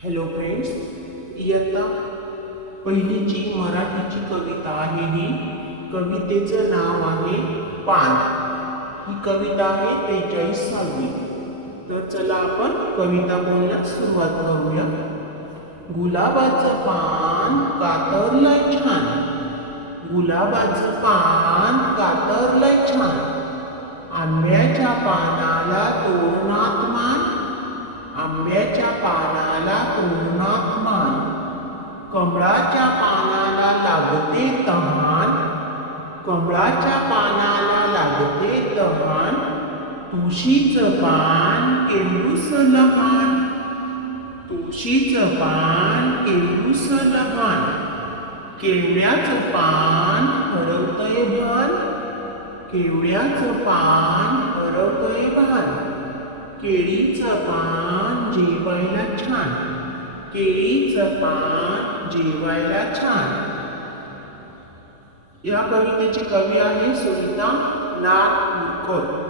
Hello friends, इयत्ता पहिलीची मराठीची कविता आहे. ही कवितेचं नाव आहे पान. ही कविता आहे 43वी. तर चला आपण कविता बोलण्यास सुरुवात करूया. गुलाबाचं पान कातरलंय छान, गुलाबाचं पान कातरलंय छान, आंब्याच्या पानाला तोरणात मान, आंब्याच्या पानाला तोरणात मान, कमळाच्या पानाला लागते तहान, कमळाच्या पानाला लागते तहान, तुळशीचं पान केवढूस लहान, तुळशीचं पान केवढूस लहान, केवड्याचं पान हरवतंय भान, केवड्याचं पान हरवतंय भान, केळीचं पान जेवायला छान, केळीचं पान जेवायला छान. या कवितेचे कवी आहे सुनीता नागपूरकर.